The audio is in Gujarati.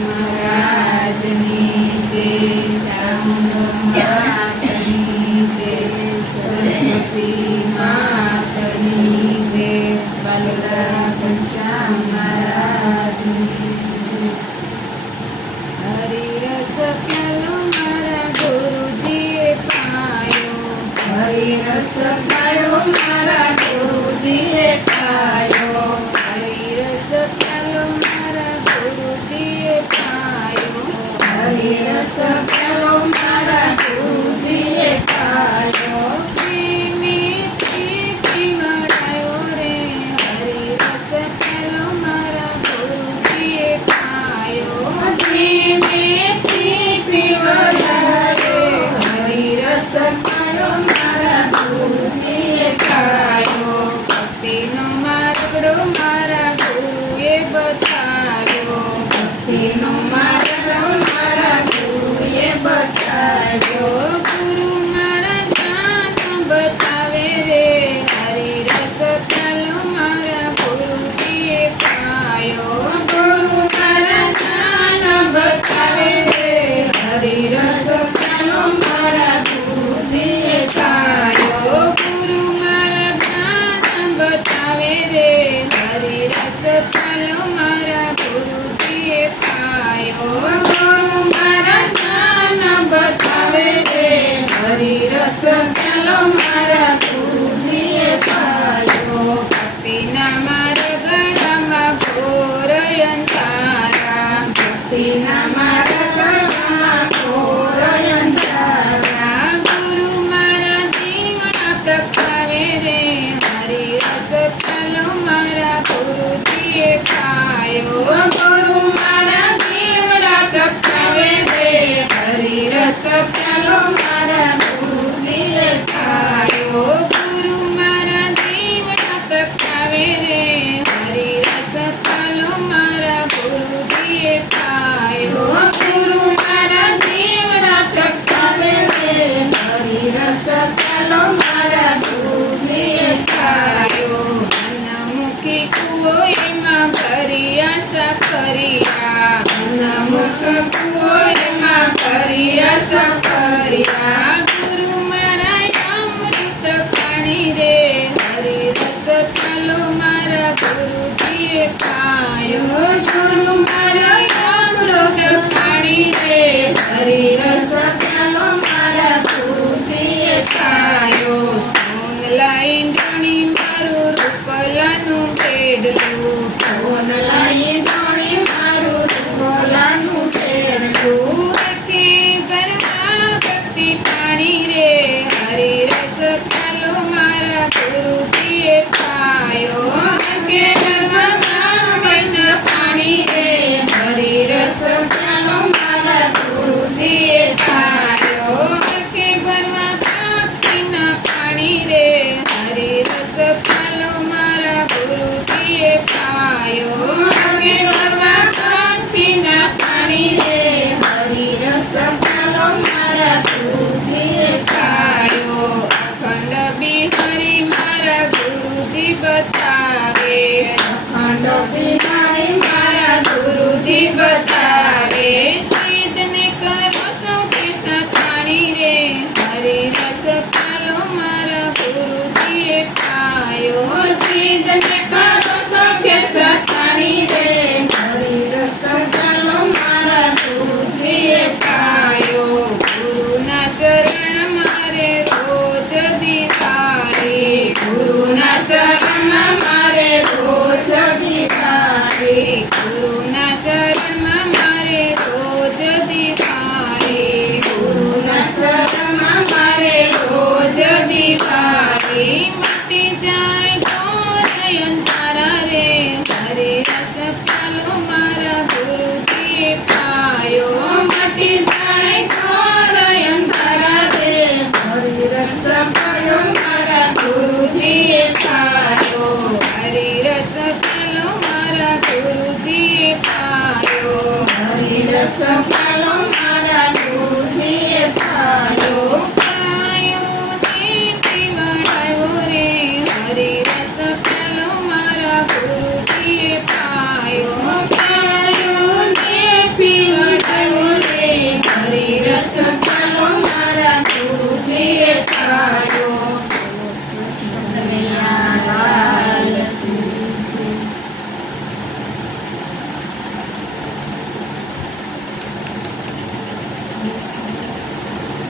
महाराजनी जय। चामुंडा मातनी जय। सरस्वती मातनी जय। बालरा घनश्याम महाराजनी जय। हरिरस प्यालो मारा गुरुजीए पायो। हरिरस प्यालो मारा गुरुजीए पायो। हरिरस प्यालो मारा गुरुजीए पायो। हरिरस प्यालो मारा गुरुजीए पायो। प्रेमीથી પીવડાયો રે હરિરસ પ્યાલો મારા ગુરુજીએ પાયો। પ્રેમીથી પીવડાયો હરિરસ પ્યાલો મારા ગુરુજીએ પાયો। ભક્તિનો માર્ગડો મારા ગુરુએ બતાવ્યો। ભક્તિનો માર્ગડો મારા ગુરુએ બતાવ્યો। ગુરુ મારા જ્ઞાન બતાવે રે હરિરસ પ્યાલો મારા ગુરુજીએ પાયો। ગુરુ મારા જ્ઞાન બતાવે રે હરિરસ પ્યાલો મારા ગુરુજીએ પાયો। ગુરુ મારા જ્ઞાન બતાવે રે હરિરસ પ્યાલો મારા ગુરુજીએ પાયો। ગુરુ મારા જ્ઞાન બતાવે રે હરિરસ પ્યાલો મારા ગુરુજીએ પાયો। ભક્તિના માર્ગમાં ઘોર અંધારા। ભક્તિના માર્ગમાં ઘોર અંધારા। ગુરુ મારા જીવન પ્રગટાવે રે હરિરસ પ્યાલો મારા ગુરુજીએ પાયો। ગુરુ મારા જીવન પ્રગટાવે રે હરિરસ પ્યાલો મારા ગુરુજીએ પાયો। ગુરુ મારા જીવન પ્રગટાવે રે હરિરસ પ્યાલો મારા ગુરુજીએ પાયો। ગુરુ મારા જીવન પ્રગટાવે રે હરિરસ પ્યાલો મારા ગુરુજીએ પાયો। મનમુખી કુવો એમાં ભર્યા સાકરિયા। મનમુખ કુવો એમાં ભર્યા સાકરિયા। ગુરુ મારા અમૃત પાણી રે હરિરસ પ્યાલો મારા ગુરુજીએ પાયો। ગુરુ મારા અમૃત પાણી રે હરિરસ પ્યાલો મારા ગુરુજીએ પાયો। સોનલા ઈંડણી મારું રૂપલાનું પેડલું। સોનલા ઈંડણી મારું રૂપલાનું પેડલું। કે ભરવા ભક્તિ પાણી રે હરિરસ પ્યાલો મારા ગુરુજીએ પાયો। કે ભરવા ભક્તિના પાણી રે હરિરસ પ્યાલો મારા ગુરુજીએ પાયો। કે ભરવા ભક્તિના પાણી રે હરિરસ પ્યાલો મારા ગુરુજીએ પાયો। કે ભરવા ભક્તિના પાણી રે